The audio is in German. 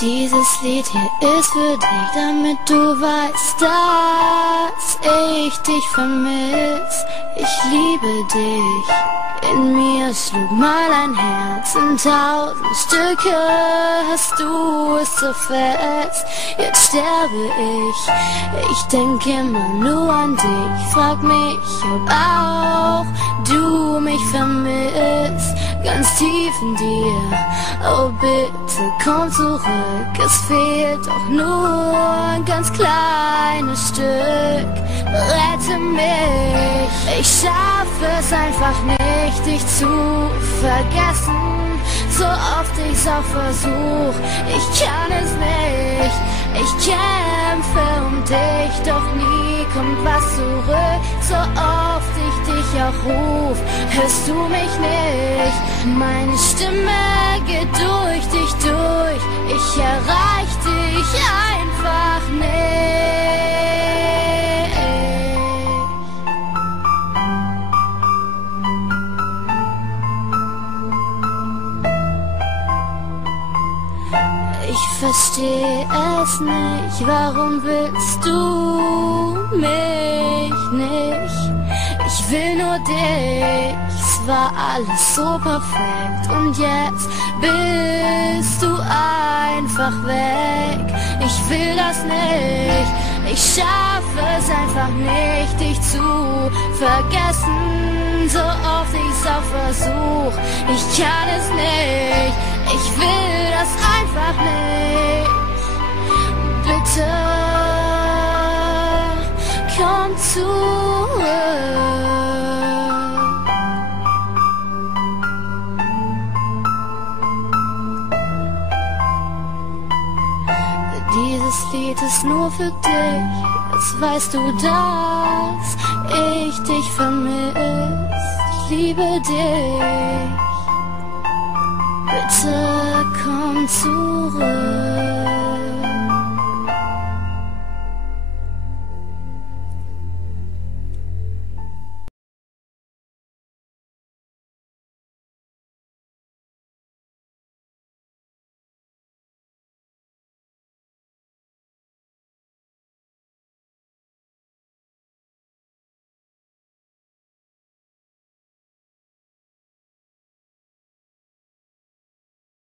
Dieses Lied hier ist für dich, damit du weißt, dass ich dich vermiss. Ich liebe dich. In mir schlug mal ein Herz in 1000 Stücke. Hast du es so fest? Jetzt sterbe ich. Ich denke immer nur an dich. Frag mich, ob auch du mich vermisst. Ganz tief in dir. Oh bitte komm zurück. Es fehlt doch nur ein ganz kleines Stück. Rette mich. Ich schaffe es einfach nicht, dich zu vergessen. So oft ich's auch versuch, ich kann es nicht. Ich kämpfe um dich, doch nie kommt was zurück. So oft ich dich auch ruf, hörst du mich nicht. Meine Stimme geht durch dich durch. Ich erreich dich einfach nicht. Ich versteh es nicht, warum willst du mich nicht? Ich will nur dich, es war alles so perfekt und jetzt bist du einfach weg. Ich will das nicht, ich schaffe es einfach nicht, dich zu vergessen. So oft ich's auch versuch, ich kann es nicht, ich will das einfach nicht. Bitte komm zurück. Dieses Lied ist nur für dich. Jetzt weißt du, dass ich dich vermiss. Ich liebe dich. Bitte komm zurück.